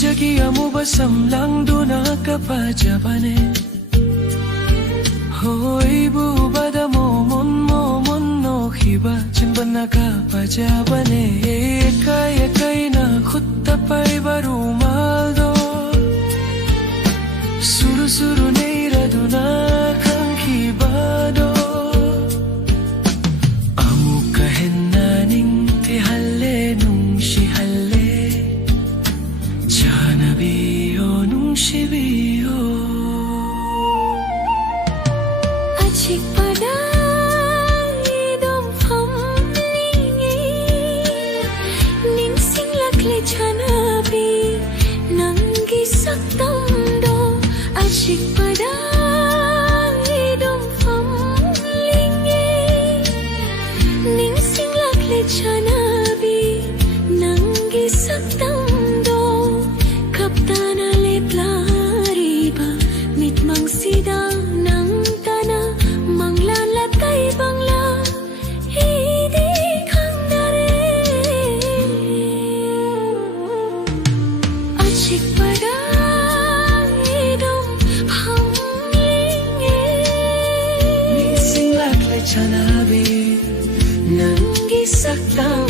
Hujagi amuba samlangduna kapajabane Hoibu bada momon no khiba chinbana kapajabane Ekai na khutta paiba rumaldo Suru neiraduna khankibado Amuka henna ningti halle nungshi halle Janabiyo nungshibiyo Achik pada idom famlingi Ningsing lakle janabi nangi saktamdo Achik pada idom famlingi Ningsing lakle janabi nangi saktamdo Kaptana leplariba mitmang sidang nang tana manglalatay bangla hindi kang nare Achik pada idom hamlingi Ningsing laklay janabi nangi saktam